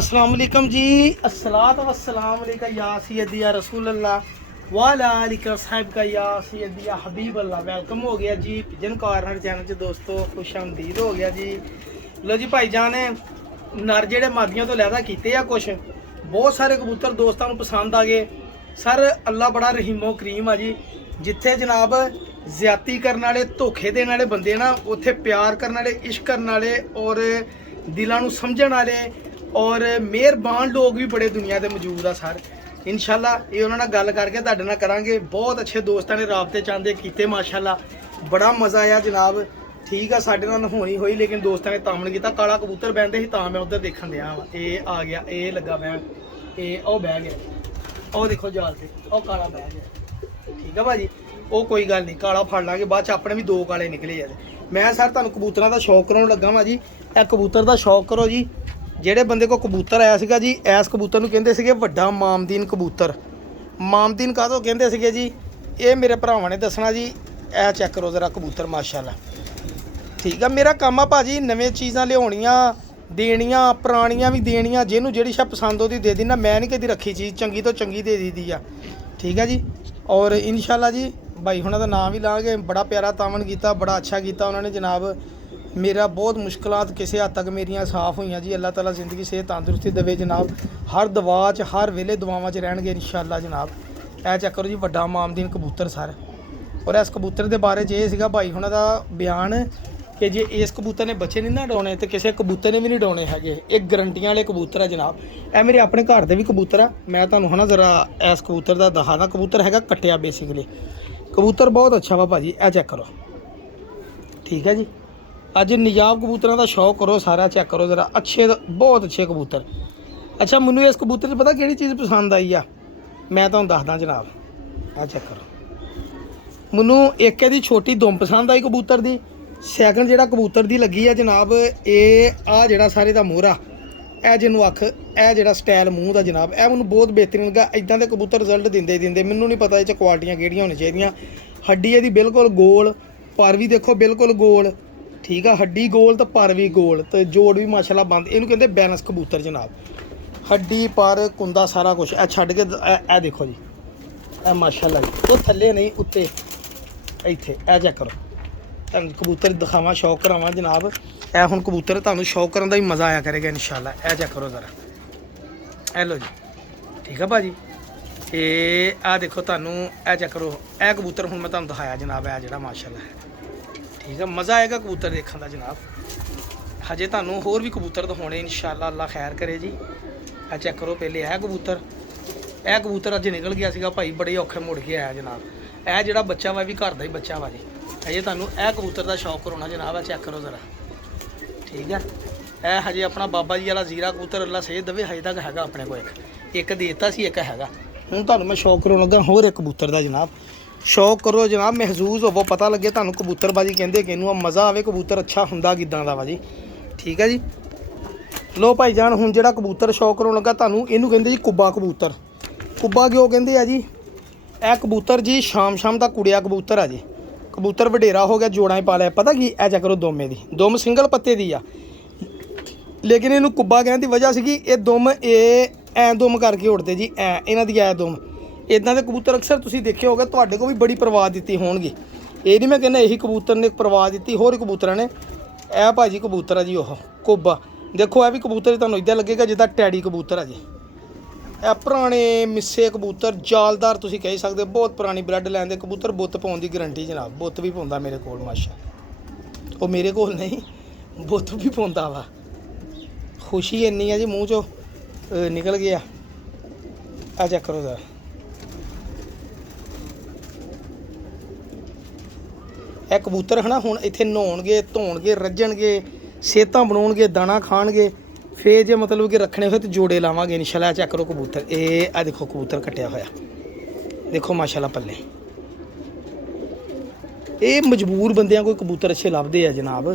अस्सलाम वालेकुम जी। अस्सलातु वस्सलाम अलैका या सय्यदी या रसूल अल्लाह वाला आलिका साहिब का या सय्यदी या हबीब अल्लाह। वेलकम हो गया जी पिजन कॉर्नर चैनल च दोस्तों, खुश आमदीद हो गया जी। लो जी भाईजान ने नर जेड़े मादियों तो लैदा कीते आ कुछ बहुत सारे कबूतर दोस्तों को पसंद आ गए सर। अल्लाह बड़ा रहीमो करीम आ जी। जिथे जनाब ज्यादती करने वाले धोखे देने वाले बंदे ना उत्थे प्यार करने वाले इश्क करने वाले और दिलों को समझण वाले और मेहरबान लोग भी बड़े दुनिया के मौजूद आ सर। इंशाल्लाह ये उन्होंने गल करके तुहाडे नाल करांगे। बहुत अच्छे दोस्तों ने राबते चाहते कीते माशाल्लाह बड़ा मज़ा आया जनाब। ठीक है साढ़े नाल होनी हुई लेकिन दोस्तों ने तामन किया। काला कबूतर बहते ही तां मैं उधर देखन दिया वा। ये आ गया, ये लगा बहन, ये ओ बह गया, ओ देखो जाल से ओ काला बह गया। ठीक है भाजी, वो कोई गल नहीं, काला फड़ लाँगे बाद च अपने भी दो काले निकले जाते। मैं सर तुहानूं कबूतरों का शौक कराउण लगा वा जी। यह कबूतर का शौक करो जी। ਜਿਹੜੇ ਬੰਦੇ ਕੋ ਕਬੂਤਰ ਆਇਆ ਸੀਗਾ ਜੀ, ਇਸ ਕਬੂਤਰ ਨੂੰ ਕਹਿੰਦੇ ਸੀਗੇ ਵੱਡਾ ਮਾਮਦੀਨ ਕਬੂਤਰ। ਮਾਮਦੀਨ ਕਾਹਤੋਂ ਕਹਿੰਦੇ ਸੀਗੇ ਜੀ, ਇਹ ਮੇਰੇ ਭਰਾਵਾਂ ਨੇ ਦੱਸਣਾ ਜੀ। ਇਹ ਚੈੱਕ ਕਰੋ ਜ਼ਰਾ ਕਬੂਤਰ ਮਾਸ਼ਾਅੱਲਾ। ਠੀਕ ਆ, ਮੇਰਾ ਕੰਮ ਆ ਭਾਜੀ ਨਵੇਂ ਚੀਜ਼ਾਂ ਲਿਆਉਣੀਆਂ ਦੇਣੀਆਂ, ਪੁਰਾਣੀਆਂ ਵੀ ਦੇਣੀਆਂ। ਜਿਹਨੂੰ ਜਿਹੜੀ ਸ਼ਾ ਪਸੰਦ ਉਹਦੀ ਦੇ ਦੇਣਾ। ਮੈਂ ਨਹੀਂ ਕਦੀ ਰੱਖੀ ਚੀਜ਼, ਚੰਗੀ ਤੋਂ ਚੰਗੀ ਦੇ ਦਿੱਤੀ ਆ। ਠੀਕ ਆ ਜੀ। ਔਰ ਇਨਸ਼ਾਅੱਲਾ ਜੀ ਭਾਈ ਹੁਣਾਂ ਦਾ ਨਾਮ ਵੀ ਲਾਂਗੇ। ਬੜਾ ਪਿਆਰਾ ਤਾਵਨ ਕੀਤਾ, ਬੜਾ ਅੱਛਾ ਕੀਤਾ ਉਹਨਾਂ ਨੇ ਜਨਾਬ। मेरा बहुत मुश्किलात किसी हद तक मेरिया साफ हुई जी। अल्लाह ताला ज़िंदगी से तंदुरुस्ती देवे जनाब। हर दवा च हर वेले दुआवां च रहणगे इंशाअल्लाह जनाब। ए चेक करो जी वड्डा मामदीन कबूतर सर। और इस कबूतर के बारे च ये सीगा भाई हुणां दा बयान कि जे इस कबूतर ने बच्चे नहीं ना डोने तो किसी कबूतर ने भी नहीं डोने हैगे। एक गरंटियां वाले कबूतर है जनाब। ए मेरे अपने घर के भी कबूतर आ। मैं तुहानूं है ना जरा इस कबूतर का दखाना। कबूतर हैगा कट्टिया बेसिकली। कबूतर बहुत अच्छा वा भाजी। ए चेक करो, ठीक है जी। अज निजाब कबूतरों का शौक करो सारा। चेक करो ज़रा, अच्छे बहुत अच्छे कबूतर। अच्छा मैनू इस कबूतर पता कि चीज़ पसंद आई आ, मैं तुहानूं दसदा जनाब। आ चेक करो, मैनू एक दी छोटी दुम पसंद आई कबूतर की। सैकंड जिहड़ा कबूतर की लगी है जनाब, ये आ जिहड़ा सारे का मोहरा ए जिन्हों अख ए जिहड़ा स्टाइल मूँह का जनाब, ए मैनू बहुत बेहतरीन लगा। इदां दे कबूतर रिजल्ट दिंदे दिंदे मैनू नहीं पता ये क्वालिटियां किहड़ियां होनी चाहिए। हड्डी इहदी बिल्कुल गोल, पर भी देखो बिल्कुल गोल। ठीक है, हड्डी गोल तो पर भी गोल, तो जोड़ भी माशाल्लाह बंद। इनू कहते बैलेंस कबूतर जनाब। हड्डी पर कुंदा सारा कुछ ए छड्ड के ए देखो जी, ए माशाल्लाह जी। वो थल्ले नहीं उत्ते इत्थे ए चेक करो। तुहानूं कबूतर दिखावां, शौक करावां जनाब। ए हुण कबूतर तुहानूं शौक करन दा भी मज़ा आया करेगा इंशाल्लाह। ए चेक करो ज़रा, ए लो जी। ठीक है भाजी, ये आ देखो तुहानूं ए चेक करो। ए कबूतर हुण मैं तुहानूं दिखाया जनाब, ए जिहड़ा माशाल्लाह है। ठीक है, मज़ा आएगा कबूतर देखने का जनाब। हजे तुहानूं होर भी कबूतर दिखाने इंशाअल्लाह, अल्लाह खैर करे जी। आ चेक करो पहले ए कबूतर अज निकल गया सीगा भाई, बड़े औखे मुड़ के आया जनाब। ए जिहड़ा बच्चा वा भी घर का ही बच्चा वा जी। हजे तुहानूं ए कबूतर का शौक कराउणा जनाब। आ चेक करो ज़रा, ठीक है। ए हजे अपना बाबा जी वाला जीरा कबूतर अल्लाह सेहत देवे, हजे तक हैगा अपने को एक देता सी, एक हैगा। हुण तुहानूं मैं शौक कराउण लगा होर एक कबूतर का जनाब। शौक करो जनाब, महसूस होवो, पता लगे तुहानूं कबूतरबाजी कहंदे किहनूं, मज़ा आवे कबूतर अच्छा हुंदा किदां दा वा जी। ठीक है जी। लो भाईजान हुण जिहड़ा कबूतर शौक कराउण लगा तुहानूं, इहनूं कहंदे जी कुब्बा कबूतर। कुब्बा क्यों कहंदे आ जी, ए कबूतर जी शाम दा कुड़िया कबूतर आ जी। कबूतर वडेरा हो गया, जोड़ां पा लिया। पता की ए चेक करो दुम दी, दुम सिंगल पत्ते दी आ, लेकिन इहनूं कुब्बा कहण दी वजह सी कि ये दुम ऐ दुम करके उड़दे जी। इन्हां दी ऐ दुम। इदां दे कबूतर अक्सर तुसीं देखे होगे, तुहाडे को भी बड़ी परवाह दित्ती होणगी। ये नहीं मैं कहना यही कबूतर ने परवाह दित्ती, होर कबूतर ने। ए भाजी कबूतर है जी, ओह कुब्बा देखो। ए भी कबूतर तुहानूं इदां लगेगा जिद्दां टैडी कबूतर है जी। ए पुराने मिस्से कबूतर, जालदार तुसीं कह सकदे, बहुत पुरानी ब्लड लाइन दे कबूतर। बुत्त पाउण दी गारंटी जनाब। बुत्त भी पाउंदा मेरे कोल माशा। वो मेरे कोल नहीं, बुत्त भी पाउंदा वा। खुशी इन्नी है जी, मूँह चों निकल गया। आ चेक करो ज़रा, ਇਹ कबूतर है ना हुण इत्थे नहाउणगे, धोणगे, रज्जणगे, सेहतां बनाउणगे, दाना खाणगे, फिर जे मतलब कि रखने होए तो जोड़े लावांगे इंशाल्लाह। चेक करो कबूतर, आ देखो कबूतर कट्टिया होया, देखो माशाल्लाह पल्ले। ये मजबूर बंदियां कोई कबूतर अच्छे लभदे आ जनाब।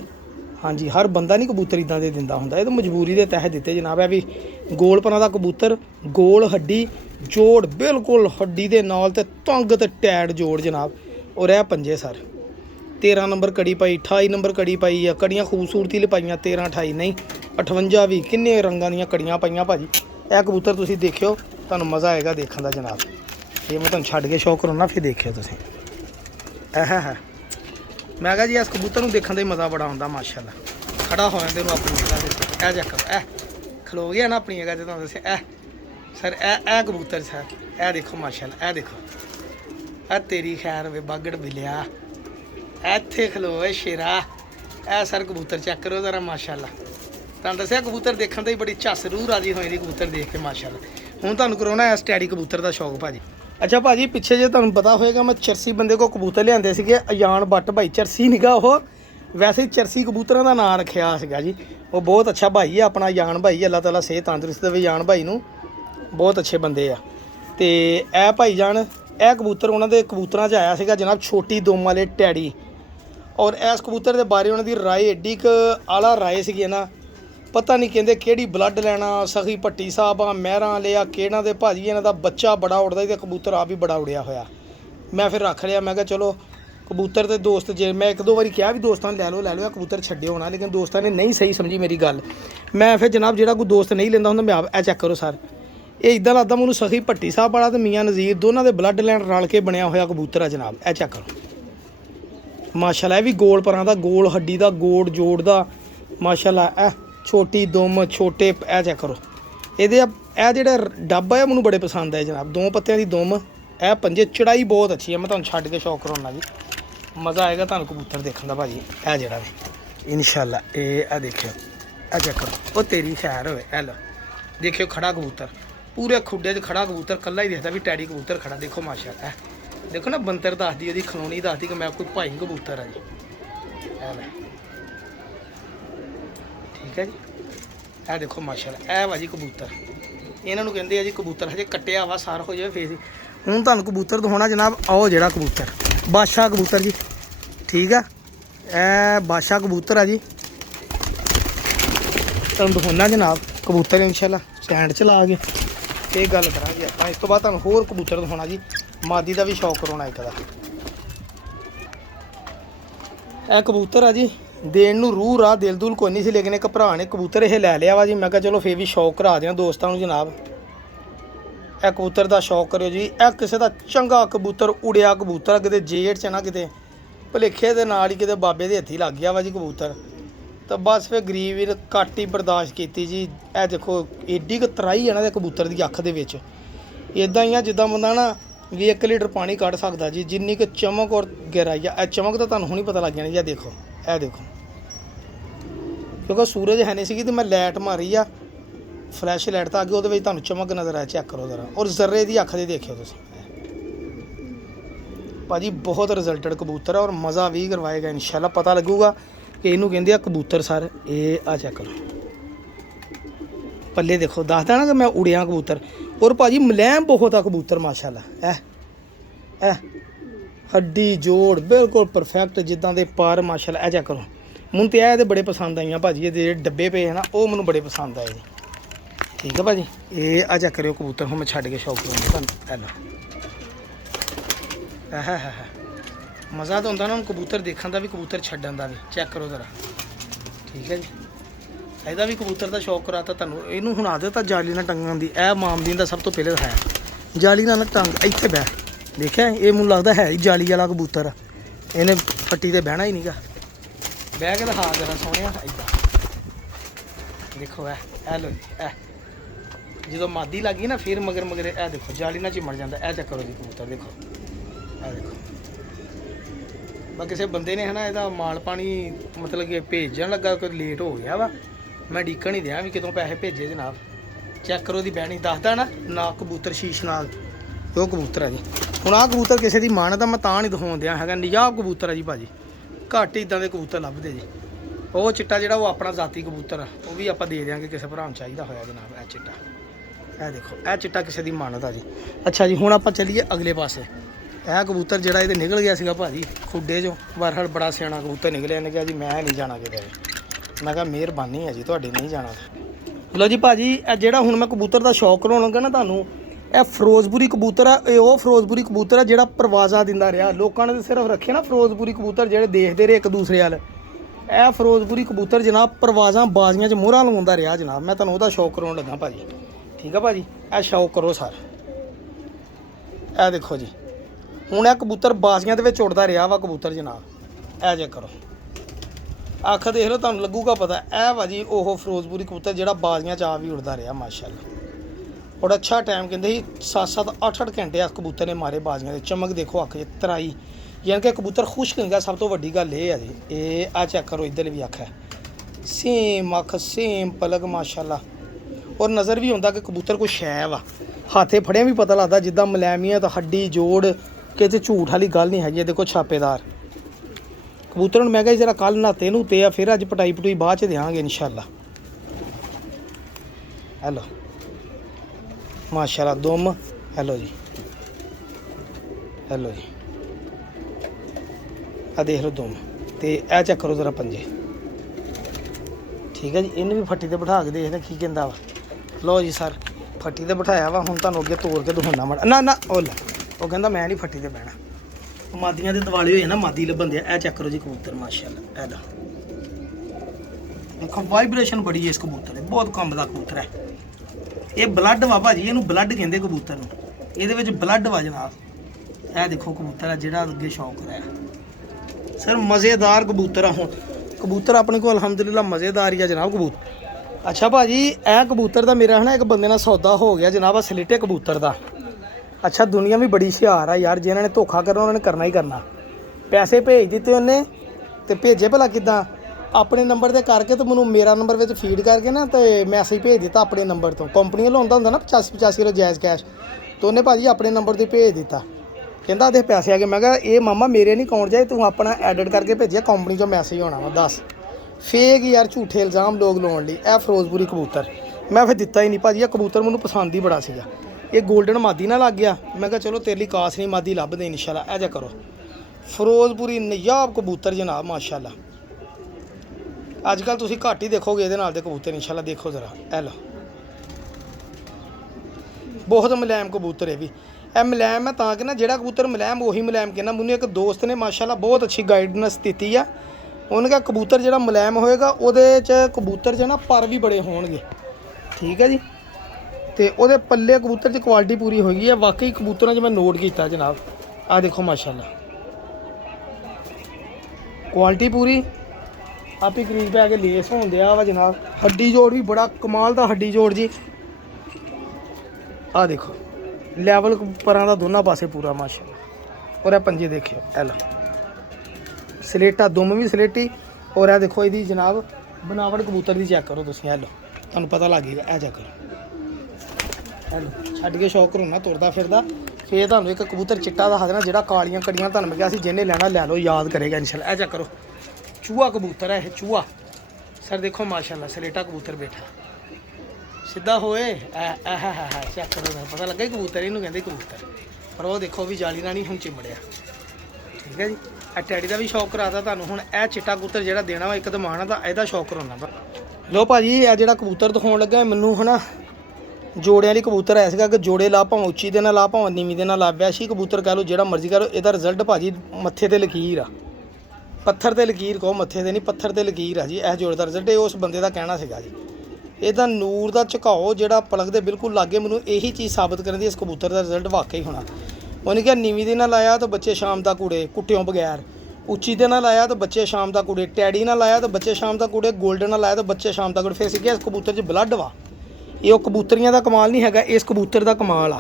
हाँ जी, हर बंदा नहीं कबूतर इदां दे दिंदा हुंदा, ये तो मजबूरी के तहत दिते जनाब। है भी गोलपना दा कबूतर, गोल हड्डी, जोड़ बिल्कुल हड्डी दे नाल ते तंग ते टैट जोड़ जनाब। और यह पंजे सर, 13 ਨੰਬਰ ਕੜੀ ਪਾਈ, 28 ਨੰਬਰ ਕੜੀ ਪਾਈ ਆ। ਕੜੀਆਂ ਖੂਬਸੂਰਤੀ ਲਈ ਪਾਈਆਂ 13 28 ਨਹੀਂ 58 ਵੀ ਕਿੰਨੇ ਰੰਗਾਂ ਦੀਆਂ ਕੜੀਆਂ ਪਾਈਆਂ ਭਾਜੀ। ਇਹ ਕਬੂਤਰ ਤੁਸੀਂ ਦੇਖਿਓ, ਤੁਹਾਨੂੰ ਮਜ਼ਾ ਆਏਗਾ ਦੇਖਣ ਦਾ ਜਨਾਬ। ਇਹ ਮੈਂ ਤੁਹਾਨੂੰ ਛੱਡ ਕੇ ਸ਼ੌਕ ਕਰਾਉਣਾ, ਫਿਰ ਦੇਖਿਓ ਤੁਸੀਂ। ਹੈ ਮੈਂ ਕਿਹਾ ਜੀ ਇਸ ਕਬੂਤਰ ਨੂੰ ਦੇਖਣ ਦਾ ਹੀ ਮਜ਼ਾ ਬੜਾ ਆਉਂਦਾ ਮਾਸ਼ਾਅੱਲਾ। ਖੜਾ ਹੋ ਜਾਂਦੇ ਨੂੰ ਆਪਣੀ ਜਗ੍ਹਾ 'ਤੇ। ਇਹ ਚੱਕਰ ਖਲੋ ਗਿਆ ਨਾ ਆਪਣੀ ਜਗ੍ਹਾ 'ਤੇ, ਤੁਹਾਨੂੰ ਦੱਸਿਆ। ਸਰ ਇਹ ਕਬੂਤਰ ਸਰ, ਇਹ ਦੇਖੋ ਮਾਸ਼ਾਅੱਲਾ, ਇਹ ਦੇਖੋ। ਇਹ ਤੇਰੀ ਖੈਰ ਵੇ ਬਾਗੜ ਬਿਲਿਆ, ਇੱਥੇ ਖਲੋ ਏ ਸ਼ੇਰਾ। ਇਹ ਸਰ ਕਬੂਤਰ ਚੈੱਕ ਕਰੋ ਜ਼ਰਾ ਮਾਸ਼ਾਅੱਲਾ। ਤੁਹਾਨੂੰ ਦੱਸਿਆ ਕਬੂਤਰ ਦੇਖਣ ਤੇ ਹੀ ਬੜੀ ਝੱਸ ਰੂਹ ਰਾਜੀ ਹੋਈ ਦੀ ਕਬੂਤਰ ਦੇਖ ਕੇ ਮਾਸ਼ਾਅੱਲਾ। ਹੁਣ ਤੁਹਾਨੂੰ ਕਰਾਉਣਾ ਇਸ ਟੈਡੀ ਕਬੂਤਰ ਦਾ ਸ਼ੌਕ ਭਾਜੀ। ਅੱਛਾ ਭਾਜੀ, ਪਿੱਛੇ ਜੇ ਤੁਹਾਨੂੰ ਪਤਾ ਹੋਏਗਾ ਮੈਂ ਚਰਸੀ ਬੰਦੇ ਕੋ ਕਬੂਤਰ ਲਿਆਂਦੇ ਸੀਗੇ, ਅਜਾਨ ਬੱਟ ਭਾਈ। ਚਰਸੀ ਨਿਗਾ ਉਹ, ਵੈਸੇ ਹੀ ਚਰਸੀ ਕਬੂਤਰਾਂ ਦਾ ਨਾਂ ਰੱਖਿਆ ਸੀਗਾ ਜੀ। ਉਹ ਬਹੁਤ ਅੱਛਾ ਭਾਈ ਹੈ ਆਪਣਾ ਅਜਾਨ ਭਾਈ, ਅੱਲਾਹ ਤਾਲਾ ਸਿਹਤ ਤੰਦਰੁਸਤ ਦੇਵੇ ਅਜਾਨ ਭਾਈ ਨੂੰ। ਬਹੁਤ ਅੱਛੇ ਬੰਦੇ ਆ। ਤੇ ਇਹ ਭਾਈ ਜਾਨ, ਇਹ ਕਬੂਤਰ ਉਹਨਾਂ ਦੇ ਕਬੂਤਰਾਂ 'ਚ ਆਇਆ ਸੀਗਾ ਜਨਾਬ, ਛੋਟੀ ਦੁਮ ਵਾਲੇ ਟੈਡੀ। ਔਰ ਇਸ ਕਬੂਤਰ ਦੇ ਬਾਰੇ ਉਹਨਾਂ ਦੀ ਰਾਏ ਐਡੀ ਕੁ ਆਲਾ ਰਾਏ ਸੀਗੀ ਨਾ, ਪਤਾ ਨਹੀਂ ਕਹਿੰਦੇ ਕਿਹੜੀ ਬਲੱਡ ਲੈਣਾ, ਸਖੀ ਭੱਟੀ ਸਾਹਿਬਾਂ ਮਹਿਰਾਂ ਲਿਆ ਕਿਹਨਾਂ ਦੇ ਭਾਜੀ। ਇਹਨਾਂ ਦਾ ਬੱਚਾ ਬੜਾ ਉੜਦਾ ਅਤੇ ਕਬੂਤਰ ਆਪ ਹੀ ਬੜਾ ਉੜਿਆ ਹੋਇਆ। ਮੈਂ ਫਿਰ ਰੱਖ ਲਿਆ। ਮੈਂ ਕਿਹਾ ਚਲੋ ਕਬੂਤਰ ਦੇ ਦੋਸਤ, ਜੇ ਮੈਂ ਇੱਕ ਦੋ ਵਾਰੀ ਕਿਹਾ ਵੀ ਦੋਸਤਾਂ ਨੂੰ ਲੈ ਲਓ ਕਬੂਤਰ ਛੱਡਿਓ ਹੋਣਾ, ਲੇਕਿਨ ਦੋਸਤਾਂ ਨੇ ਨਹੀਂ ਸਹੀ ਸਮਝੀ ਮੇਰੀ ਗੱਲ। ਮੈਂ ਫਿਰ ਜਨਾਬ ਜਿਹੜਾ ਕੋਈ ਦੋਸਤ ਨਹੀਂ ਲੈਂਦਾ ਹੁੰਦਾ, ਮੈਂ ਆਪ ਇਹ ਚੈੱਕ ਕਰੋ ਸਰ, ਇਹ ਇੱਦਾਂ ਲੱਗਦਾ ਮੈਨੂੰ ਸਖੀ ਭੱਟੀ ਸਾਹਿਬ ਵਾਲਾ ਅਤੇ ਮੀਆਂ ਨਜ਼ੀਰ ਦੋਨਾਂ ਦੇ ਬਲੱਡ ਲੈਣ ਰਲ ਕੇ ਬਣਿਆ ਹੋਇਆ ਕਬੂਤਰ ਆ ਜਨਾਬ। ਇਹ ਚੈੱਕ ਕਰੋ ਮਾਸ਼ਾਅੱਲਾ। ਇਹ ਵੀ ਗੋਲ ਪਰਾਂ ਦਾ, ਗੋਲ ਹੱਡੀ ਦਾ, ਗੋੜ ਜੋੜ ਦਾ ਮਾਸ਼ਾਅੱਲਾ। ਇਹ ਛੋਟੀ ਦੁਮ, ਛੋਟੇ, ਇਹ ਚੈੱਕ ਕਰੋ। ਇਹਦੇ ਇਹ ਜਿਹੜਾ ਡੱਬ ਆ ਮੈਨੂੰ ਬੜੇ ਪਸੰਦ ਆਏ ਜਨਾਬ। 2 ਪੱਤਿਆਂ ਦੀ ਦੁਮ, ਇਹ ਪੰਜੇ, ਚੜਾਈ ਬਹੁਤ ਅੱਛੀ ਹੈ। ਮੈਂ ਤੁਹਾਨੂੰ ਛੱਡ ਕੇ ਸ਼ੌਕ ਕਰਾਉਣਾ ਜੀ, ਮਜ਼ਾ ਆਏਗਾ ਤੁਹਾਨੂੰ ਕਬੂਤਰ ਦੇਖਣ ਦਾ ਭਾਜੀ। ਇਹ ਜਿਹੜਾ ਵੀ ਇਨਸ਼ਾਅੱਲਾ ਇਹ ਦੇਖਿਓ, ਇਹ ਚੈੱਕ ਕਰੋ। ਉਹ ਤੇਰੀ ਖੈਰ ਹੋਵੇ। ਇਹ ਲਓ ਦੇਖਿਓ ਖੜਾ ਕਬੂਤਰ, ਪੂਰੇ ਖੁੱਡੇ 'ਚ ਖੜਾ ਕਬੂਤਰ, ਕੱਲਾ ਹੀ ਦਿਖਦਾ ਵੀ ਟੈਡੀ ਕਬੂਤਰ ਖੜਾ। ਦੇਖੋ ਮਾਸ਼ਾਅੱਲਾ, ਦੇਖੋ ਨਾ ਬੰਤਰ ਦੱਸਦੀ, ਉਹਦੀ ਖਲੋਣੀ ਦੱਸਦੀ ਕਿ ਮੈਂ ਕੋਈ ਭਾਈ ਕਬੂਤਰ ਆ ਜੀ। ਇਹ ਲੈ ਠੀਕ ਹੈ ਜੀ। ਇਹ ਦੇਖੋ ਮਾਸ਼ਾਅੱਲਾ, ਇਹ ਵਾ ਜੀ ਕਬੂਤਰ। ਇਹਨਾਂ ਨੂੰ ਕਹਿੰਦੇ ਆ ਜੀ ਕਬੂਤਰ ਹਜੇ ਕੱਟਿਆ ਵਾ, ਸਾਰ ਹੋ ਜਾਵੇ ਫੇਰ। ਹੁਣ ਤੁਹਾਨੂੰ ਕਬੂਤਰ ਦਿਖਾਉਣਾ ਜਨਾਬ। ਆਓ ਜਿਹੜਾ ਕਬੂਤਰ ਬਾਦਸ਼ਾਹ ਕਬੂਤਰ ਜੀ, ਠੀਕ ਆ। ਇਹ ਬਾਦਸ਼ਾਹ ਕਬੂਤਰ ਆ ਜੀ, ਤੁਹਾਨੂੰ ਦਿਖਾਉਣਾ ਜਨਾਬ ਕਬੂਤਰ ਇਨਸ਼ਾਅੱਲਾ। ਸਟੈਂਡ 'ਚ ਲਾ ਕੇ ਇਹ ਗੱਲ ਕਰਾਂਗੇ ਆਪਾਂ। ਇਸ ਤੋਂ ਬਾਅਦ ਤੁਹਾਨੂੰ ਹੋਰ ਕਬੂਤਰ ਦਿਖਾਉਣਾ ਜੀ, ਮਾਦੀ ਦਾ ਵੀ ਸ਼ੌਕ ਕਰਾਉਣਾ ਇੱਕ ਦਾ। ਇਹ ਕਬੂਤਰ ਆ ਜੀ, ਦੇਣ ਨੂੰ ਰੂਹ ਰਾਹ ਦਿਲ ਦੁਲ ਕੋਈ ਨਹੀਂ ਸੀ, ਲੇਕਿਨ ਇੱਕ ਭਰਾ ਨੇ ਕਬੂਤਰ ਇਹ ਲੈ ਲਿਆ ਵਾ ਜੀ। ਮੈਂ ਕਿਹਾ ਚਲੋ ਫੇਰ ਵੀ ਸ਼ੌਕ ਕਰਾ ਦਿਆਂ ਦੋਸਤਾਂ ਨੂੰ ਜਨਾਬ। ਇਹ ਕਬੂਤਰ ਦਾ ਸ਼ੌਕ ਕਰਿਓ ਜੀ। ਇਹ ਕਿਸੇ ਦਾ ਚੰਗਾ ਕਬੂਤਰ, ਉੜਿਆ ਕਬੂਤਰ, ਕਿਤੇ ਜੇਠ 'ਚ ਨਾ ਕਿਤੇ ਭੁਲੇਖੇ ਦੇ ਨਾਲ ਹੀ ਕਿਤੇ ਬਾਬੇ ਦੇ ਹੱਥੀ ਲੱਗ ਗਿਆ ਵਾ ਜੀ ਕਬੂਤਰ। ਤਾਂ ਬਸ ਫਿਰ ਗਰੀਬ ਵੀਰ ਘੱਟ ਹੀ ਬਰਦਾਸ਼ਤ ਕੀਤੀ ਜੀ। ਇਹ ਦੇਖੋ ਏਡੀ ਕੁ ਤਰਾਈ ਹੈ ਨਾ ਕਬੂਤਰ ਦੀ ਅੱਖ ਦੇ ਵਿੱਚ, ਇੱਦਾਂ ਹੀ ਆ ਜਿੱਦਾਂ ਬੰਦਾ ਨਾ ਵੀ 1 ਲੀਟਰ ਪਾਣੀ ਕੱਢ ਸਕਦਾ ਜੀ, ਜਿੰਨੀ ਕੁ ਚਮਕ ਔਰ ਗਹਿਰਾਈ ਆ। ਇਹ ਚਮਕ ਤਾਂ ਤੁਹਾਨੂੰ ਹੁਣੀ ਪਤਾ ਲੱਗ ਜਾਣੀ ਜੀ। ਇਹ ਦੇਖੋ, ਇਹ ਦੇਖੋ, ਕਿਉਂਕਿ ਸੂਰਜ ਹੈ ਨਹੀਂ ਸੀਗੀ ਤੇ ਮੈਂ ਲਾਈਟ ਮਾਰੀ ਆ, ਫਲੈਸ਼ ਲਾਈਟ ਤਾਂ ਅੱਗੇ, ਉਹਦੇ ਵਿੱਚ ਤੁਹਾਨੂੰ ਚਮਕ ਨਜ਼ਰ ਆਇਆ। ਚੈੱਕ ਕਰੋ ਜ਼ਰਾ, ਔਰ ਜ਼ਰਰੇ ਦੀ ਅੱਖ ਦੇ ਦੇਖਿਓ ਤੁਸੀਂ ਭਾਜੀ। ਬਹੁਤ ਰਿਜ਼ਲਟਡ ਕਬੂਤਰ ਆ ਔਰ ਮਜ਼ਾ ਵੀ ਕਰਵਾਏਗਾ ਇਨਸ਼ਾਅੱਲਾ। ਪਤਾ ਲੱਗੂਗਾ ਕਿ ਇਹਨੂੰ ਕਹਿੰਦੇ ਆ ਕਬੂਤਰ ਸਰ। ਇਹ ਆ ਚੈੱਕ ਕਰੋ ਪੱਲੇ, ਦੇਖੋ ਦੱਸਦਾ ਨਾ ਕਿ ਮੈਂ ਉੜਿਆ ਕਬੂਤਰ। ਔਰ ਭਾਜੀ ਮੁਲਾਇਮ ਬਹੁਤ ਆ ਕਬੂਤਰ ਮਾਸ਼ਾਅੱਲਾ। ਇਹ ਹੱਡੀ ਜੋੜ ਬਿਲਕੁਲ ਪਰਫੈਕਟ, ਜਿੱਦਾਂ ਦੇ ਪਰ ਮਾਸ਼ਾਅੱਲਾ। ਇਹ ਚੈੱਕ ਕਰੋ, ਮੈਨੂੰ ਤਾਂ ਇਹਦੇ ਬੜੇ ਪਸੰਦ ਆਈਆਂ ਭਾਜੀ। ਇਹਦੇ ਜਿਹੜੇ ਡੱਬੇ ਪਏ ਹਨ ਉਹ ਮੈਨੂੰ ਬੜੇ ਪਸੰਦ ਆਏ ਜੀ। ਠੀਕ ਹੈ ਭਾਜੀ। ਇਹ ਆ ਚੈੱਕ ਕਰਿਓ ਕਬੂਤਰ। ਹੁਣ ਮੈਂ ਛੱਡ ਕੇ ਸ਼ੌਕ ਕਰਾਂਗਾ ਤੁਹਾਨੂੰ। ਮਜ਼ਾ ਤਾਂ ਹੁੰਦਾ ਨਾ ਹੁਣ ਕਬੂਤਰ ਦੇਖਣ ਦਾ ਵੀ, ਕਬੂਤਰ ਛੱਡਣ ਦਾ ਵੀ। ਚੈੱਕ ਕਰੋ ਜ਼ਰਾ, ਠੀਕ ਹੈ ਜੀ। ਇਹਦਾ ਵੀ ਕਬੂਤਰ ਦਾ ਸ਼ੌਕ ਕਰਾਤਾ ਤੁਹਾਨੂੰ। ਇਹਨੂੰ ਹੁਣ ਆਦਤ ਆ ਜਾਲੀ ਨਾਲ ਟੰਗਣ ਦੀ। ਇਹ ਮਾਮਦੀਨ ਦਾ ਸਭ ਤੋਂ ਪਹਿਲੇ ਦਿਖਾਇਆ ਜਾਲੀ ਨਾਲ ਟੰਗ। ਇੱਥੇ ਬਹਿ, ਦੇਖਿਆ ਇਹ ਮੈਨੂੰ ਲੱਗਦਾ ਹੈ ਹੀ ਜਾਲੀ ਵਾਲਾ ਕਬੂਤਰ। ਇਹਨੇ ਪੱਟੀ ਤੇ ਬਹਿਣਾ ਹੀ ਨਹੀਂਗਾ। ਬਹਿ ਕੇ ਦਿਖਾ ਦੇਣਾ ਸੋਹਣਿਆ ਇੱਦਾਂ। ਦੇਖੋ ਇਹ ਲੋ ਜੀ। ਇਹ ਜਦੋਂ ਮਾਦੀ ਲੱਗ ਗਈ ਨਾ ਫਿਰ ਮਗਰ ਇਹ ਦੇਖੋ ਜਾਲੀ ਨਾਲ ਚਿਮੜ ਜਾਂਦਾ। ਇਹ ਚੈੱਕ ਕਰੋ ਜੀ ਕਬੂਤਰ, ਦੇਖੋ ਇਹ ਦੇਖੋ। ਬਸ ਕਿਸੇ ਬੰਦੇ ਨੇ ਹੈ ਨਾ ਇਹਦਾ ਮਾਲ ਪਾਣੀ ਮਤਲਬ ਕਿ ਭੇਜਣ ਲੱਗਾ, ਕੋਈ ਲੇਟ ਹੋ ਗਿਆ ਵਾ। ਮੈਂ ਡੀਕਣ ਨਹੀਂ ਦਿਆਂ ਵੀ ਕਿਤੋਂ ਪੈਸੇ ਭੇਜੇ ਜਨਾਬ। ਚੈੱਕ ਕਰੋ ਦੀ ਬਹਿਣੀ, ਦੱਸਦਾ ਨਾ ਕਬੂਤਰ ਸ਼ੀਸ਼ ਨਾਲ। ਉਹ ਕਬੂਤਰ ਆ ਜੀ। ਹੁਣ ਆਹ ਕਬੂਤਰ ਕਿਸੇ ਦੀ ਮਾਨ ਤਾਂ ਮੈਂ ਤਾਂ ਨਹੀਂ ਦਿਖਾਉਣ ਦਿਆਂ ਹੈਗਾ। ਨਿਜਾਬ ਕਬੂਤਰ ਆ ਜੀ ਭਾਜੀ। ਘੱਟ ਇੱਦਾਂ ਦੇ ਕਬੂਤਰ ਲੱਭਦੇ ਜੀ। ਉਹ ਚਿੱਟਾ ਜਿਹੜਾ ਉਹ ਆਪਣਾ ਜ਼ਾਤੀ ਕਬੂਤਰ ਆ, ਉਹ ਵੀ ਆਪਾਂ ਦੇ ਦਿਆਂਗੇ ਕਿਸੇ ਭਰਾ ਨੂੰ ਚਾਹੀਦਾ ਹੋਇਆ ਜਨਾਬ। ਇਹ ਚਿੱਟਾ, ਇਹ ਦੇਖੋ, ਇਹ ਚਿੱਟਾ ਕਿਸੇ ਦੀ ਮਾਨਤ ਆ ਜੀ। ਅੱਛਾ ਜੀ, ਹੁਣ ਆਪਾਂ ਚੱਲੀਏ ਅਗਲੇ ਪਾਸੇ। ਇਹ ਕਬੂਤਰ ਜਿਹੜਾ ਇਹਦੇ ਨਿਕਲ ਗਿਆ ਸੀਗਾ ਭਾਜੀ ਖੁੱਡੇ 'ਚੋਂ, ਬਰਹਲ ਬੜਾ ਸਿਆਣਾ ਕਬੂਤਰ ਨਿਕਲਿਆ। ਇਹਨੇ ਕਿਹਾ ਜੀ ਮੈਂ ਨਹੀਂ ਜਾਣਾ ਕਿਤੇ। ਮੈਂ ਕਿਹਾ ਮਿਹਰਬਾਨੀ ਹੈ ਜੀ ਤੁਹਾਡੀ, ਨਹੀਂ ਜਾਣਾ। ਲਓ ਜੀ ਭਾਜੀ, ਇਹ ਜਿਹੜਾ ਹੁਣ ਮੈਂ ਕਬੂਤਰ ਦਾ ਸ਼ੌਕ ਕਰਾਉਣਾ ਨਾ ਤੁਹਾਨੂੰ, ਇਹ ਫਿਰੋਜ਼ਪੁਰੀ ਕਬੂਤਰ ਆ। ਇਹ ਉਹ ਫਿਰੋਜ਼ਪੁਰੀ ਕਬੂਤਰ ਆ ਜਿਹੜਾ ਪ੍ਰਵਾਜ਼ਾਂ ਦਿੰਦਾ ਰਿਹਾ। ਲੋਕਾਂ ਨੇ ਤਾਂ ਸਿਰਫ ਰੱਖੇ ਨਾ ਫਿਰੋਜ਼ਪੁਰੀ ਕਬੂਤਰ ਜਿਹੜੇ ਦੇਖਦੇ ਰਹੇ ਇੱਕ ਦੂਸਰੇ ਵੱਲ। ਇਹ ਫਿਰੋਜ਼ਪੁਰੀ ਕਬੂਤਰ ਜਨਾਬ ਪ੍ਰਵਾਜ਼ਾਂ ਬਾਜ਼ੀਆਂ 'ਚ ਮੋਹਰਾਂ ਲਗਾਉਂਦਾ ਰਿਹਾ ਜਨਾਬ। ਮੈਂ ਤੁਹਾਨੂੰ ਉਹਦਾ ਸ਼ੌਕ ਕਰਾਉਣ ਲੱਗਾ ਭਾਜੀ। ਠੀਕ ਆ ਭਾਜੀ, ਇਹ ਸ਼ੌਕ ਕਰੋ ਸਰ। ਇਹ ਦੇਖੋ ਜੀ, ਹੁਣ ਇਹ ਕਬੂਤਰ ਬਾਜ਼ੀਆਂ ਦੇ ਵਿੱਚ ਉੱਡਦਾ ਰਿਹਾ ਵਾ ਕਬੂਤਰ ਜਨਾਬ। ਇਹ ਚੈੱਕ ਕਰੋ, ਅੱਖ ਦੇਖ ਲਓ ਤੁਹਾਨੂੰ ਲੱਗੂਗਾ ਪਤਾ। ਇਹ ਵਾ ਜੀ ਉਹ ਫਿਰੋਜ਼ਪੁਰੀ ਕਬੂਤਰ ਜਿਹੜਾ ਬਾਜ਼ੀਆਂ 'ਚ ਆ ਵੀ ਉੱਡਦਾ ਰਿਹਾ ਮਾਸ਼ਾਅੱਲਾ। ਬੜਾ ਅੱਛਾ ਟਾਈਮ ਕਹਿੰਦੇ ਸੀ 7-7 8-8 ਘੰਟੇ ਇਸ ਕਬੂਤਰ ਨੇ ਮਾਰੇ ਬਾਜ਼ੀਆਂ ਦੇ। ਚਮਕ ਦੇਖੋ ਅੱਖ 'ਚ ਤਰਾਈ, ਯਾਨੀ ਕਿ ਕਬੂਤਰ ਖੁਸ਼ਕ ਹੁੰਦਾ। ਸਭ ਤੋਂ ਵੱਡੀ ਗੱਲ ਇਹ ਆ ਜੀ, ਇਹ ਆ ਚੈੱਕ ਕਰੋ, ਇੱਧਰ ਵੀ ਅੱਖ ਹੈ, ਸੇਮ ਅੱਖ ਸੇਮ ਪਲਕ ਮਾਸ਼ਾਅੱਲਾ। ਔਰ ਨਜ਼ਰ ਵੀ ਹੁੰਦਾ ਕਿ ਕਬੂਤਰ ਕੋਈ ਸ਼ੈ ਵਾ। ਹੱਥੇ ਫੜਿਆ ਵੀ ਪਤਾ ਲੱਗਦਾ ਜਿੱਦਾਂ ਮੁਲਾਇਮੀਅਤ ਹੱਡੀ ਜੋੜ ਕਿਤੇ ਝੂਠ ਵਾਲੀ ਗੱਲ ਨਹੀਂ ਹੈਗੀ। ਦੇਖੋ ਛਾਪੇਦਾਰ ਕਬੂਤਰ ਨੂੰ ਮੈਂ ਕਿਹਾ ਜਰਾ ਕੱਲ੍ਹ ਨਹਾਤੇ ਨੂੰ ਤੇ ਆ, ਫਿਰ ਅੱਜ ਪਟਾਈ ਪਟੂਈ ਬਾਅਦ 'ਚ ਦੇਵਾਂਗੇ ਇਨਸ਼ਾਅੱਲਾ। ਹੈਲੋ ਮਾਸ਼ਾਅੱਲਾ ਦੁਮ, ਹੈਲੋ ਜੀ, ਹੈਲੋ ਜੀ, ਆ ਦੇਖ ਲਓ ਦੁਮ। ਤੇ ਇਹ ਚੈੱਕ ਕਰੋ ਜ਼ਰਾ ਪੰਜੇ। ਠੀਕ ਹੈ ਜੀ, ਇਹਨੂੰ ਵੀ ਫੱਟੀ ਤੇ ਬਿਠਾ ਕੇ ਦੇਖਦੇ ਕੀ ਕਹਿੰਦਾ ਵਾ। ਲਓ ਜੀ ਸਰ, ਫੱਟੀ ਤੇ ਬਿਠਾਇਆ ਵਾ। ਹੁਣ ਤੁਹਾਨੂੰ ਅੱਗੇ ਤੋੜ ਕੇ ਦਿਖਾਉਣਾ ਮੜ ਨਾ ਉਹ ਲੈ, ਉਹ ਕਹਿੰਦਾ ਮੈਂ ਨਹੀਂ ਫੱਟੀ ਤੇ ਬਹਿਣਾ। ਮਾਦੀਆਂ ਦੇ ਦਿਵਾਲੇ ਹੋਏ ਨਾ, ਮਾਦੀ ਲੱਭਣ ਦੇ। ਇਹ ਚੈੱਕ ਕਰੋ ਜੀ ਕਬੂਤਰ ਮਾਸ਼ਾਅੱਲਾ। ਇਹਦਾ ਦੇਖੋ ਵਾਈਬ੍ਰੇਸ਼ਨ ਬੜੀ ਹੈ ਇਸ ਕਬੂਤਰ ਦੀ, ਬਹੁਤ ਕੰਮ ਦਾ ਕਬੂਤਰ ਹੈ। ਇਹ ਬਲੱਡ ਵਾ ਭਾਜੀ, ਇਹਨੂੰ ਬਲੱਡ ਕਹਿੰਦੇ ਕਬੂਤਰ ਨੂੰ। ਇਹਦੇ ਵਿੱਚ ਬਲੱਡ ਵਾ ਜਨਾਬ। ਇਹ ਦੇਖੋ ਕਬੂਤਰ ਹੈ ਜਿਹੜਾ ਅੱਗੇ ਸ਼ੌਕ ਰਿਹਾ ਸਰ। ਮਜ਼ੇਦਾਰ ਕਬੂਤਰ ਆ। ਹੁਣ ਕਬੂਤਰ ਆਪਣੇ ਕੋਲ ਅਲਹਮਦੁਲਿਲਾ ਮਜ਼ੇਦਾਰ ਹੀ ਆ ਜਨਾਬ ਕਬੂਤਰ। ਅੱਛਾ ਭਾਜੀ, ਇਹ ਕਬੂਤਰ ਦਾ ਮੇਰਾ ਹੈ ਨਾ ਇੱਕ ਬੰਦੇ ਨਾਲ ਸੌਦਾ ਹੋ ਗਿਆ ਜਨਾਬ, ਸਲੇਟੇ ਕਬੂਤਰ ਦਾ। ਅੱਛਾ ਦੁਨੀਆ ਵੀ ਬੜੀ ਹੁਸ਼ਿਆਰ ਆ ਯਾਰ, ਜਿਨ੍ਹਾਂ ਨੇ ਧੋਖਾ ਕਰਨਾ ਉਹਨਾਂ ਨੇ ਕਰਨਾ ਹੀ ਕਰਨਾ। ਪੈਸੇ ਭੇਜ ਦਿੱਤੇ ਉਹਨੇ, ਤੇ ਭੇਜੇ ਭਲਾ ਕਿੱਦਾਂ? ਆਪਣੇ ਨੰਬਰ 'ਤੇ ਕਰਕੇ ਤੇ ਮੈਨੂੰ ਮੇਰਾ ਨੰਬਰ ਵਿੱਚ ਫੀਡ ਕਰਕੇ ਨਾ ਤੇ ਮੈਸੇਜ ਭੇਜ ਦਿੱਤਾ ਆਪਣੇ ਨੰਬਰ ਤੋਂ। ਕੰਪਨੀ ਵੱਲੋਂ ਆਉਂਦਾ ਹੁੰਦਾ ਨਾ 85 ਕਿਲੋ ਜਾਇਜ਼ ਕੈਸ਼, ਤੇ ਉਹਨੇ ਭਾਜੀ ਆਪਣੇ ਨੰਬਰ 'ਤੇ ਭੇਜ ਦਿੱਤਾ। ਕਹਿੰਦਾ ਉਹਦੇ ਪੈਸੇ ਆ ਗਏ। ਮੈਂ ਕਿਹਾ ਇਹ ਮਾਮਾ ਮੇਰੇ ਨਹੀਂ ਅਕਾਊਂਟ 'ਚ, ਤੂੰ ਆਪਣਾ ਐਡਿਟ ਕਰਕੇ ਭੇਜਿਆ, ਕੰਪਨੀ 'ਚੋਂ ਮੈਸੇਜ ਹੋਣਾ ਵਾ। ਦੱਸ ਫੇਕ ਯਾਰ, ਝੂਠੇ ਇਲਜ਼ਾਮ ਲੋਕ ਲਾਉਣ ਲਈ। ਇਹ ਫਿਰੋਜ਼ਪੁਰੀ ਕਬੂਤਰ ਮੈਂ ਫਿਰ ਦਿੱਤਾ ਹੀ ਨਹੀਂ ਭਾਜੀ। ਇਹ ਕਬੂਤਰ ਮੈਨੂੰ ਪਸੰਦ ਹੀ ਬੜਾ ਸੀਗਾ। ਇਹ ਗੋਲਡਨ ਮਾਦੀ ਨਾਲ ਲੱਗ ਗਿਆ। ਮੈਂ ਕਿਹਾ ਚਲੋ ਤੇਰੇ ਲਈ ਕਾਸ ਨਹੀਂ ਮਾਦੀ ਲੱਭਦੇ ਇਨਸ਼ਾਅੱਲਾ। ਇਹ ਜਾ ਕਰੋ ਫਿਰੋਜ਼ਪੁਰੀ ਨਯਾਬ ਕਬੂਤਰ ਜਨਾਬ ਮਾਸ਼ਾਅੱਲਾ। ਅੱਜ ਕੱਲ੍ਹ ਤੁਸੀਂ ਘੱਟ ਹੀ ਦੇਖੋਗੇ ਇਹਦੇ ਨਾਲ ਦੇ ਕਬੂਤਰ ਇਨਸ਼ਾਅੱਲਾ। ਦੇਖੋ ਜ਼ਰਾ, ਇਹ ਲਓ ਬਹੁਤ ਮੁਲਾਇਮ ਕਬੂਤਰ ਇਹ ਵੀ। ਇਹ ਮੁਲਾਇਮ ਹੈ ਤਾਂ ਕਿ ਨਾ ਜਿਹੜਾ ਕਬੂਤਰ ਮੁਲਾਇਮ ਉਹੀ ਮੁਲਾਇਮ ਕਹਿੰਦਾ। ਮੈਨੂੰ ਇੱਕ ਦੋਸਤ ਨੇ ਮਾਸ਼ਾਅੱਲਾ ਬਹੁਤ ਅੱਛੀ ਗਾਈਡਨੈਸ ਦਿੱਤੀ ਆ। ਉਹਨੇ ਕਿਹਾ ਕਬੂਤਰ ਜਿਹੜਾ ਮੁਲਾਇਮ ਹੋਏਗਾ ਉਹਦੇ 'ਚ ਕਬੂਤਰ 'ਚ ਨਾ ਪਰ ਵੀ ਬੜੇ ਹੋਣਗੇ। ਠੀਕ ਹੈ ਜੀ, ਤੇ ਉਹਦੇ ਪੱਲੇ ਕਬੂਤਰ 'ਚ ਕੁਆਲਿਟੀ ਪੂਰੀ ਹੋਈ ਹੈ। ਵਾਕਈ ਕਬੂਤਰਾਂ 'ਚ ਮੈਂ ਨੋਟ ਕੀਤਾ ਜਨਾਬ। ਆਹ ਦੇਖੋ ਮਾਸ਼ਾਅੱਲਾ ਕੁਆਲਿਟੀ ਪੂਰੀ। ਆਪੀ ਕਰੀਜ਼ ਪੈ ਕੇ ਲੇਸ ਹੋਣ ਦਿਆ ਵਾ ਜਨਾਬ। ਹੱਡੀ ਜੋੜ ਵੀ ਬੜਾ ਕਮਾਲ ਦਾ ਹੱਡੀ ਜੋੜ ਜੀ। ਆਹ ਦੇਖੋ ਲੈਵਲ ਪਰਾਂ ਦਾ ਦੋਨਾਂ ਪਾਸੇ ਪੂਰਾ ਮਾਸ਼ਾਅੱਲਾ। ਔਰ ਇਹ ਪੰਜੇ ਦੇਖਿਓ, ਇਹ ਲਓ ਸਲੇਟਾ ਦੁਮ ਵੀ ਸਲੇਟੀ। ਔਰ ਇਹ ਦੇਖੋ ਇਹਦੀ ਜਨਾਬ ਬਣਾਵਟ ਕਬੂਤਰ ਦੀ ਚੈੱਕ ਕਰੋ ਤੁਸੀਂ। ਇਹ ਲਓ ਤੁਹਾਨੂੰ ਪਤਾ ਲੱਗ ਜਾਏਗਾ। ਇਹ ਚੈੱਕ ਕਰੋ, ਇਹ ਲਓ ਛੱਡ ਕੇ ਸ਼ੌਕ ਕਰੋ ਨਾ ਤੁਰਦਾ ਫਿਰਦਾ। ਫਿਰ ਤੁਹਾਨੂੰ ਇੱਕ ਕਬੂਤਰ ਚਿੱਟਾ ਦਾ ਦੇਣਾ ਜਿਹੜਾ ਕਾਲੀਆਂ ਕੜੀਆਂ ਤੁਹਾਨੂੰ ਮੈਂ ਕਿਹਾ ਸੀ ਜਿਹਨੇ ਲੈਣਾ ਲੈ ਲਓ, ਯਾਦ ਕਰੇਗਾ ਇਨਸ਼ਾਅੱਲਾ। ਇਹ ਚੈੱਕ ਕਰੋ ਚੂਹਾ ਕਬੂਤਰ ਹੈ ਇਹ, ਚੂਹਾ ਸਰ ਦੇਖੋ ਮਾਸ਼ਾਅੱਲਾ। ਸਲੇਟਾ ਕਬੂਤਰ ਬੈਠਾ ਸਿੱਧਾ ਹੋਏ। ਚੈੱਕ ਕਰੋ, ਪਤਾ ਲੱਗਾ ਕਬੂਤਰ ਇਹਨੂੰ ਕਹਿੰਦੇ ਕਬੂਤਰ। ਪਰ ਉਹ ਦੇਖੋ ਵੀ ਜਾਲੀ ਨਾਲ ਨਹੀਂ ਹੁਣ ਚਿੰਬੜਿਆ। ਠੀਕ ਹੈ ਜੀ, ਇਹ ਟੈਡੀ ਦਾ ਵੀ ਸ਼ੌਕ ਕਰਾਤਾ ਤੁਹਾਨੂੰ। ਹੁਣ ਇਹ ਚਿੱਟਾ ਕਬੂਤਰ ਜਿਹੜਾ ਦੇਣਾ ਵਾ ਇੱਕ ਦਮਾਣਾ ਦਾ, ਇਹਦਾ ਸ਼ੌਕ ਕਰਾਉਣਾ। ਲੋ ਭਾਜੀ ਇਹ ਜਿਹੜਾ ਕਬੂਤਰ ਦਿਖਾਉਣ ਲੱਗਾ ਮੈਨੂੰ ਹੈ ਨਾ ਜੋੜਿਆਂ ਵਾਲੀ ਕਬੂਤਰ ਐ ਸੀਗਾ ਕਿ ਜੋੜੇ ਲਾ ਭਾਵੇਂ ਉੱਚੀ ਦੇ ਨਾਲ ਲਾ ਭਾਵੇਂ ਨੀਵੀਂ ਦੇ ਨਾਲ ਲਾ। ਵੈਸ਼ੀ ਕਬੂਤਰ ਕਹਿ ਲਓ ਜਿਹੜਾ ਮਰਜ਼ੀ ਕਹਿ ਲਓ। ਇਹਦਾ ਰਿਜ਼ਲਟ ਭਾਜੀ ਮੱਥੇ ਤੇ ਲਕੀਰ ਆ, ਪੱਥਰ ਤੇ ਲਕੀਰ ਕਹੋ, ਮੱਥੇ ਤੇ ਨਹੀਂ ਪੱਥਰ ਤੇ ਲਕੀਰ ਆ ਜੀ। ਇਹ ਜੋੜੇ ਦਾ ਰਿਜ਼ਲਟ ਇਹ ਉਸ ਬੰਦੇ ਦਾ ਕਹਿਣਾ ਸੀਗਾ ਜੀ। ਇਹਦਾ ਨੂਰ ਦਾ ਝੁਕਾਓ ਜਿਹੜਾ ਪਲਕ ਦੇ ਬਿਲਕੁਲ ਲਾਗੇ, ਮੈਨੂੰ ਇਹੀ ਚੀਜ਼ ਸਾਬਤ ਕਰਨ ਦੀ ਇਸ ਕਬੂਤਰ ਦਾ ਰਿਜ਼ਲਟ ਵਾਕਈ ਹੋਣਾ। ਉਹਨੇ ਕਿਹਾ ਨੀਵੀਂ ਦੇ ਨਾਲ ਲਾਇਆ ਤਾਂ ਬੱਚੇ ਸ਼ਾਮ ਦਾ ਕੂੜੇ ਕੁੱਟਿਓਂ ਬਗੈਰ, ਉੱਚੀ ਦੇ ਨਾਲ ਲਾਇਆ ਤਾਂ ਬੱਚੇ ਸ਼ਾਮ ਦਾ ਕੂੜੇ, ਟੈਡੀ ਨਾਲ ਲਾਇਆ ਤਾਂ ਬੱਚੇ ਸ਼ਾਮ ਦਾ ਕੂੜੇ, ਗੋਲਡਨ ਨਾਲ ਲਾਇਆ ਤਾਂ ਬੱਚੇ ਸ਼ਾਮ ਦਾ ਕੂੜੇ। ਫਿਰ ਸੀ ਕਿ ਇਸ ਕਬੂਤਰ 'ਚ ਬਲੱਡ ਵਾ। ਇਹ ਉਹ ਕਬੂਤਰੀਆਂ ਦਾ ਕਮਾਲ ਨਹੀਂ ਹੈਗਾ, ਇਸ ਕਬੂਤਰ ਦਾ ਕਮਾਲ ਆ।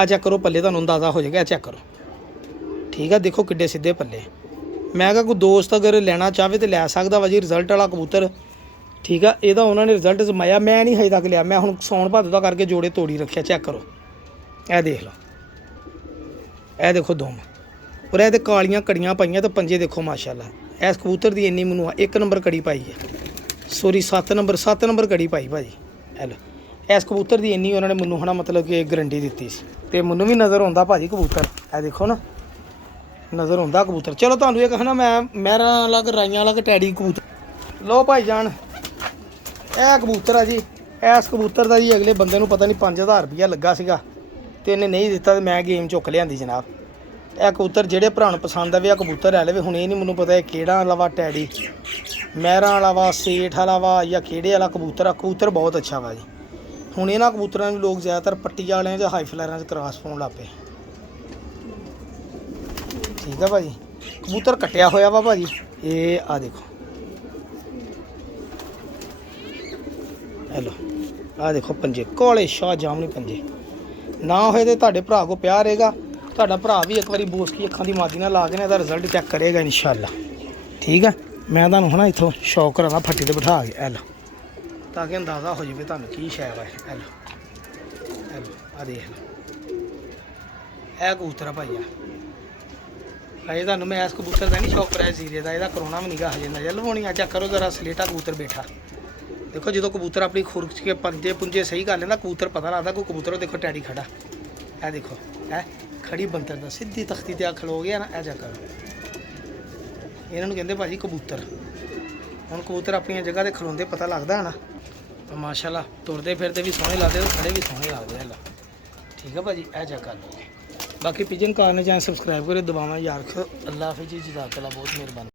ਆ ਚੈੱਕ ਕਰੋ ਪੱਲੇ, ਤੁਹਾਨੂੰ ਅੰਦਾਜ਼ਾ ਹੋ ਜਾਏਗਾ। ਚੈੱਕ ਕਰੋ ਠੀਕ ਆ, ਦੇਖੋ ਕਿੱਡੇ ਸਿੱਧੇ ਪੱਲੇ। ਮੈਂ ਕਿਹਾ ਕੋਈ ਦੋਸਤ ਅਗਰ ਲੈਣਾ ਚਾਹਵੇ ਤਾਂ ਲੈ ਸਕਦਾ ਵਾ ਜੀ ਰਿਜ਼ਲਟ ਵਾਲਾ ਕਬੂਤਰ। ਠੀਕ ਆ, ਇਹਦਾ ਉਹਨਾਂ ਨੇ ਰਿਜ਼ਲਟ ਜਮਾਇਆ, ਮੈਂ ਨਹੀਂ ਹਜੇ ਤੱਕ ਲਿਆ। ਮੈਂ ਹੁਣ ਸੌਣ ਭਾਦੋ ਦਾ ਕਰਕੇ ਜੋੜੇ ਤੋੜੀ ਰੱਖਿਆ। ਚੈੱਕ ਕਰੋ, ਇਹ ਦੇਖ ਲਓ, ਇਹ ਦੇਖੋ ਦੋਮ। ਔਰ ਇਹਦੇ ਕਾਲੀਆਂ ਕੜੀਆਂ ਪਾਈਆਂ ਤਾਂ ਪੰਜੇ ਦੇਖੋ ਮਾਸ਼ਾਅੱਲਾ। ਇਸ ਕਬੂਤਰ ਦੀ ਇੰਨੀ ਮੈਨੂੰ 1 ਨੰਬਰ ਕੜੀ ਪਾਈ ਹੈ, ਸੋਰੀ 7 ਨੰਬਰ ਕੜੀ ਪਾਈ ਭਾਜੀ। ਹੈਲੋ ਇਸ ਕਬੂਤਰ ਦੀ ਇੰਨੀ ਉਹਨਾਂ ਨੇ ਮੈਨੂੰ ਹਨਾ ਮਤਲਬ ਕਿ ਗਰੰਟੀ ਦਿੱਤੀ ਸੀ। ਅਤੇ ਮੈਨੂੰ ਵੀ ਨਜ਼ਰ ਆਉਂਦਾ ਭਾਜੀ ਕਬੂਤਰ। ਇਹ ਦੇਖੋ ਨਾ ਨਜ਼ਰ ਆਉਂਦਾ ਕਬੂਤਰ। ਚਲੋ ਤੁਹਾਨੂੰ ਇੱਕ ਹਨਾ ਮੈਂ ਮਹਿਰਾਂ ਅਲੱਗ ਰਾਈਆਂ ਅਲੱਗ ਟੈਡੀ ਕਬੂਤਰ। ਲੋ ਭਾਈ ਜਾਨ ਇਹ ਕਬੂਤਰ ਆ ਜੀ। ਇਸ ਕਬੂਤਰ ਦਾ ਜੀ ਅਗਲੇ ਬੰਦੇ ਨੂੰ ਪਤਾ ਨਹੀਂ 5000 ਰੁਪਈਆ ਲੱਗਾ ਸੀਗਾ। ਤੇ ਇਹਨੇ ਨਹੀਂ ਦਿੱਤਾ ਤੇ ਮੈਂ ਗੇਮ ਚੁੱਕ ਲਿਆਂਦੀ ਜਨਾਬ। ਇਹ ਕਬੂਤਰ ਜਿਹੜੇ ਭਰਾ ਨੂੰ ਪਸੰਦ ਆਵੇ ਆ ਕਬੂਤਰ ਲੈ ਲਵੇ। ਹੁਣ ਇਹ ਨਹੀਂ ਮੈਨੂੰ ਪਤਾ ਇਹ ਕਿਹੜਾ ਵਾਲਾ ਵਾ, ਟੈਡੀ ਮਹਿਰਾਂ ਵਾਲਾ ਵਾ, ਸੇਠ ਵਾਲਾ ਵਾ ਜਾਂ ਕਿਹੜੇ ਵਾਲਾ ਕਬੂਤਰ ਆ। ਕਬੂਤਰ ਬਹੁਤ ਅੱਛਾ ਵਾ ਜੀ। ਹੁਣ ਇਹਨਾਂ ਕਬੂਤਰਾਂ ਨੂੰ ਲੋਕ ਜ਼ਿਆਦਾਤਰ ਪੱਟੀ ਵਾਲਿਆਂ ਜਾਂ ਹਾਈ ਫਲਾਇਰਾਂ 'ਚ ਕ੍ਰਾਸ ਪਾਉਣ ਲੱਗ ਪਏ। ਠੀਕ ਆ ਭਾਜੀ, ਕਬੂਤਰ ਕੱਟਿਆ ਹੋਇਆ ਵਾ ਭਾਜੀ। ਇਹ ਆ ਦੇਖੋ, ਹੈਲੋ ਆ ਦੇਖੋ ਪੰਜੇ ਕੋਲੇ ਸ਼ਾਹ ਜਾਮਨੀ ਪੰਜੇ। ਨਾ ਹੋਏ ਤੇ ਤੁਹਾਡੇ ਭਰਾ ਕੋ ਪਿਆ ਰਹੇਗਾ। ਤੁਹਾਡਾ ਭਰਾ ਵੀ ਇੱਕ ਵਾਰੀ ਬੋਸਕੀ ਅੱਖਾਂ ਦੀ ਮਾਦੀ ਨਾਲ ਲਾ ਕੇ ਨਾ ਇਹਦਾ ਰਿਜ਼ਲਟ ਚੈੱਕ ਕਰੇਗਾ ਇਨਸ਼ਾਅੱਲਾ। ਠੀਕ ਆ, ਮੈਂ ਤੁਹਾਨੂੰ ਹੁਣ ਇੱਥੋਂ ਸ਼ੌਕ ਕਰਾਂਗਾ ਫੱਟੀ ਤੇ ਬਿਠਾ ਕੇ ਐਲ, ਤਾਂ ਕਿ ਅੰਦਾਜ਼ਾ ਹੋ ਜਾਵੇ ਤੁਹਾਨੂੰ ਕੀ ਸ਼ੈ ਵਾ। ਐਲ ਐਲ ਆ ਦੇਖ ਇਹ ਕਬੂਤਰ ਆ ਭਾਈ। ਹਜੇ ਤੁਹਾਨੂੰ ਮੈਂ ਇਸ ਕਬੂਤਰ ਦਾ ਨਹੀਂ ਸ਼ੌਕ ਕਰਾਇਆ ਜ਼ੀਰੇ ਦਾ, ਇਹਦਾ ਕਰੋਨਾ ਵੀ ਨਿਗਾ ਹਜੇ ਨਜ਼ਰ ਲਵਾਉਣੀ। ਅੱਜ ਕਰੋ ਜ਼ਰਾ ਸਲੇਟਾ ਕਬੂਤਰ ਬੈਠਾ ਦੇਖੋ। ਜਦੋਂ ਕਬੂਤਰ ਆਪਣੀ ਖੁਰਚ ਕੇ ਪੰਜੇ ਪੁੰਜੇ ਸਹੀ ਕਰ ਲੈਂਦਾ ਕਬੂਤਰ ਪਤਾ ਲੱਗਦਾ ਕੋਈ ਕਬੂਤਰ। ਦੇਖੋ ਟੈਡੀ ਖੜਾ, ਇਹ ਦੇਖੋ ਹੈ ਖੜੀ ਬੰਤਰ ਦਾ ਸਿੱਧੀ ਤਖਤੀ ਤੇ ਆ ਖਲੋ ਗਿਆ ਨਾ। ਇਹ ਜਾ ਕਰ ਇਹਨਾਂ ਨੂੰ ਕਹਿੰਦੇ ਭਾਜੀ ਕਬੂਤਰ। ਹੁਣ ਕਬੂਤਰ ਆਪਣੀਆਂ ਜਗ੍ਹਾ ਤੇ ਖਲੋਂਦੇ ਪਤਾ ਲੱਗਦਾ ਨਾ। ਮਾਸ਼ਾਅੱਲਾ ਤੁਰਦੇ ਫਿਰਦੇ ਵੀ ਸੋਹਣੇ ਲੱਗਦੇ ਤੇ ਖੜੇ ਵੀ ਸੋਹਣੇ ਲੱਗਦੇ ਆ। ਠੀਕ ਆ ਭਾਜੀ, ਇਹ ਜਾ ਕਰ ਲਓ। ਬਾਕੀ ਪਿਜਨ ਕਾਰ ਨੇ ਚੈਨਲ ਸਬਸਕ੍ਰਾਈਬ ਕਰਿਓ, ਦੁਆਵਾਂ ਯਾਦ ਰੱਖੋ। ਅੱਲਾ ਹਾਫਿਜ਼ ਜੀ, ਜਜ਼ਾਕੱਲਾ, ਬਹੁਤ ਮਿਹਰਬਾਨੀ।